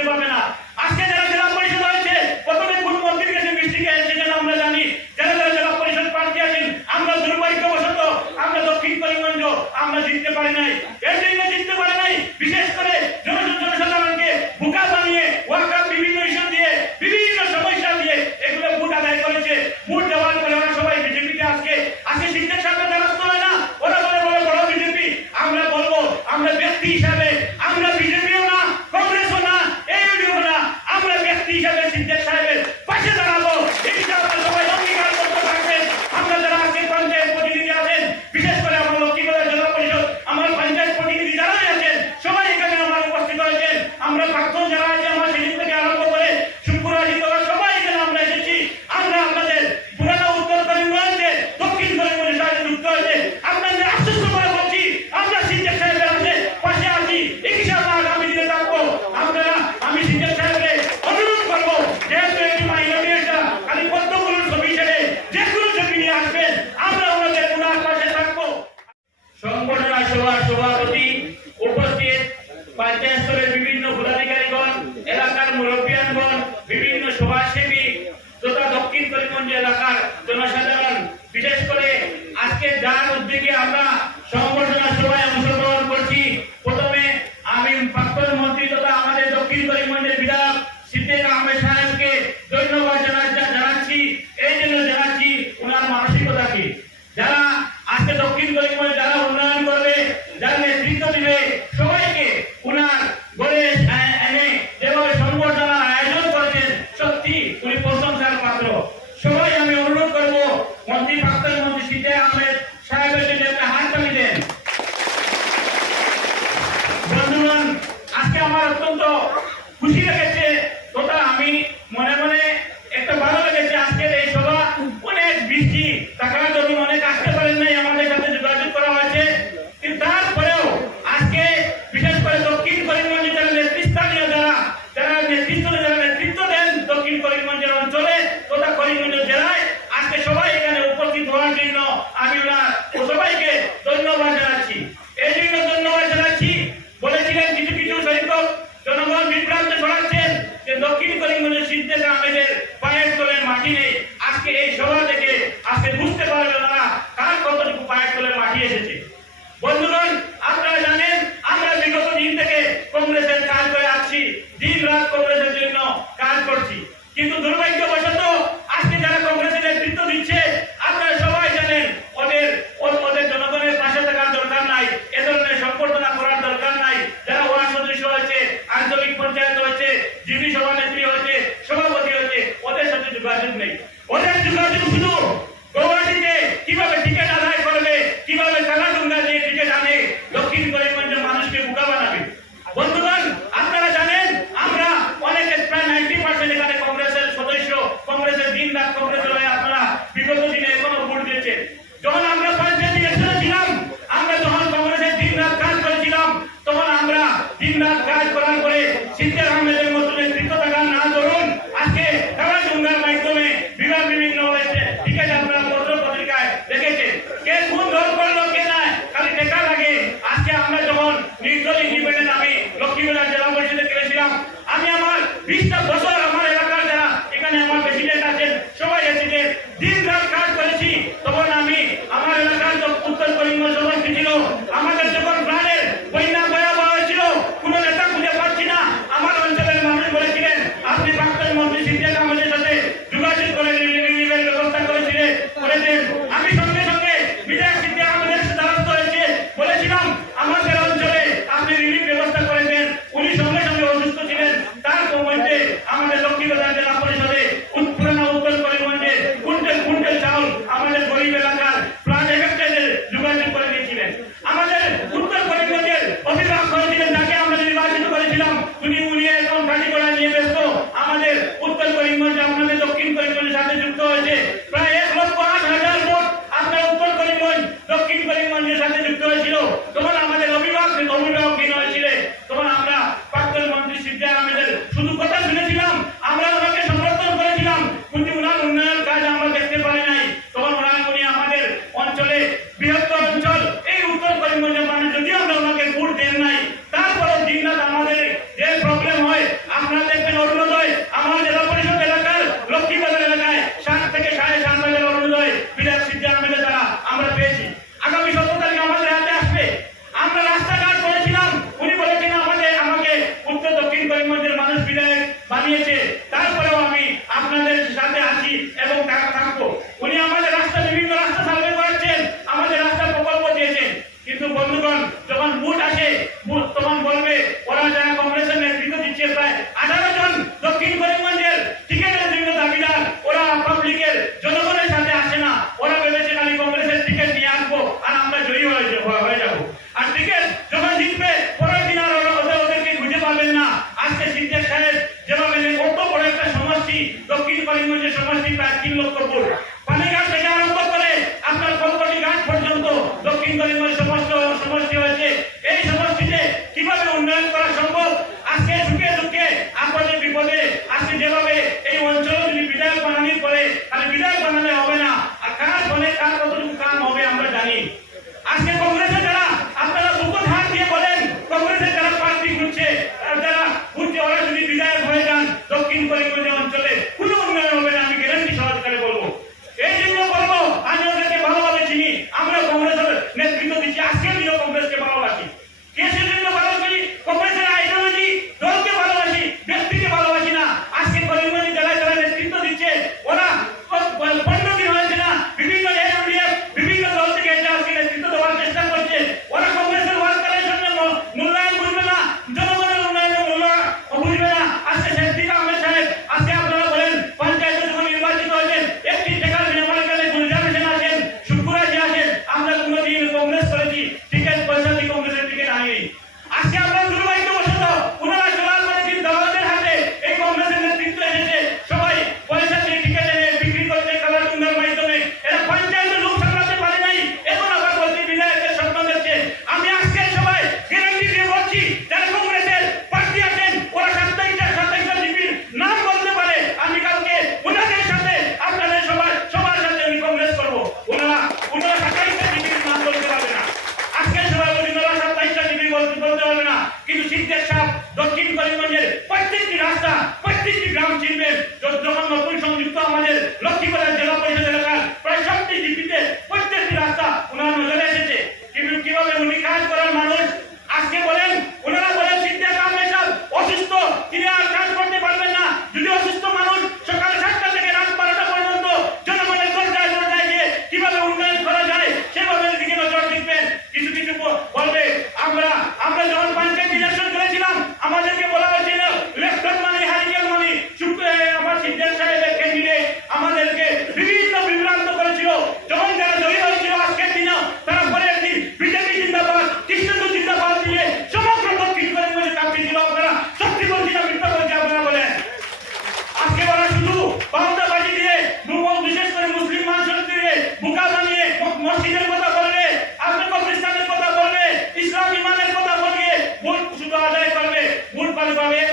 খুঁজে পাবে না। আজকে যারা জেলা পরিষদ হয়েছে, প্রথমে কোন মন্ত্রীর কাছে মিষ্টি খেয়েছে সেটা আমরা জানি। যারা যারা জেলা পরিষদ প্রার্থী আছেন, আমরা দুর্ভাগ্যবশত, আমরা দক্ষিণ করিমগঞ্জ, আমরা জিততে পারি নাই। এর জন্য জিততে পারি নাই, বিশেষ করে উদ্যোগে আমরা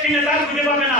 পাবে পাবে একটি নেতা আর খুঁজে পাবে না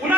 una